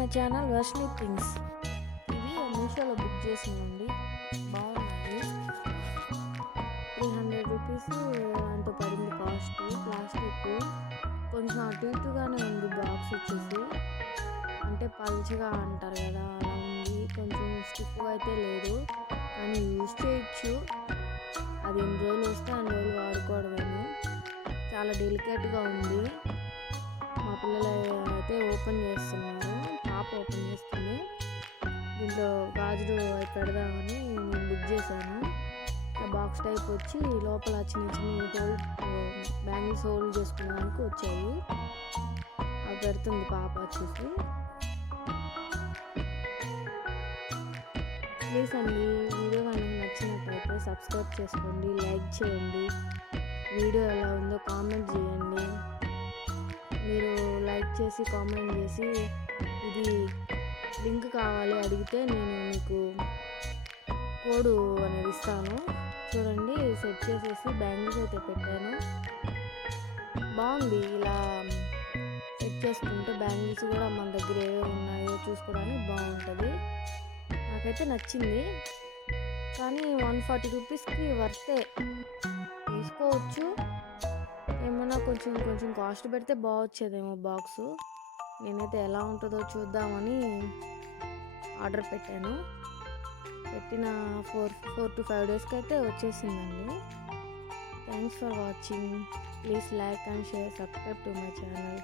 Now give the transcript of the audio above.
My channel Varshini things. ఇవి మీషోలో book చేసినండి, బాగున్నాయి. 300 రూపీస్ అంత పడింది కాస్ట్. ప్లాస్టిక్ కొంచెం అటు ఇటుగానే ఉంది, బాక్స్ వచ్చేసి అంటే పల్చగా అంటారు కదా, అలా ఉంది. కొంచెం స్టిఫ్గా అయితే లేదు, కానీ యూజ్ చేయొచ్చు. అది ఎన్ని రోజులు వస్తే అన్ని రోజులు వాడుకోవడమేమో. చాలా డెలికేట్గా ఉంది. మా పిల్లలు అయితే ఓపెన్ చేస్తున్నారు, పాప ఓపెన్ చేస్తుంది. దీంట్లో గాజులు పెడదామని నేను బుక్ చేశాను. బాక్స్ టైప్ వచ్చి లోపల చిన్న చిన్న బ్యాంగిల్స్ హోల్డ్ చేసుకునేదానికి వచ్చాయి. అవి పెడుతుంది పాప వచ్చేసి. ప్లీజ్ అండి, వీడియో కనుక నచ్చినట్టయితే సబ్స్క్రైబ్ చేసుకోండి, లైక్ చేయండి. వీడియో ఎలా ఉందో కామెంట్ చేయండి. మీరు లైక్ చేసి కామెంట్ చేసి ఇది లింక్ కావాలి అడిగితే నేను మీకు కోడ్ అనేది ఇస్తాను. చూడండి, సెట్ చేసేసి బ్యాంగిల్స్ అయితే పెట్టాను. బాగుంది. ఇలా సెట్ చేసుకుంటే బ్యాంగిల్స్ కూడా మన దగ్గర ఏవే ఉన్నాయో చూసుకోవడానికి బాగుంటుంది. నాకైతే నచ్చింది, కానీ 140 రూపీస్కి వర్తే, తీసుకోవచ్చు. ఏమన్నా కొంచెం కాస్ట్ పెడితే బాగొచ్చేదేమో బాక్సు. నేనైతే ఎలా ఉంటుందో చూద్దామని ఆర్డర్ పెట్టాను. పెట్టిన 4 to 5 డేస్కి అయితే వచ్చేసిందండి. Thanks for watching. Please like and share, subscribe to my channel.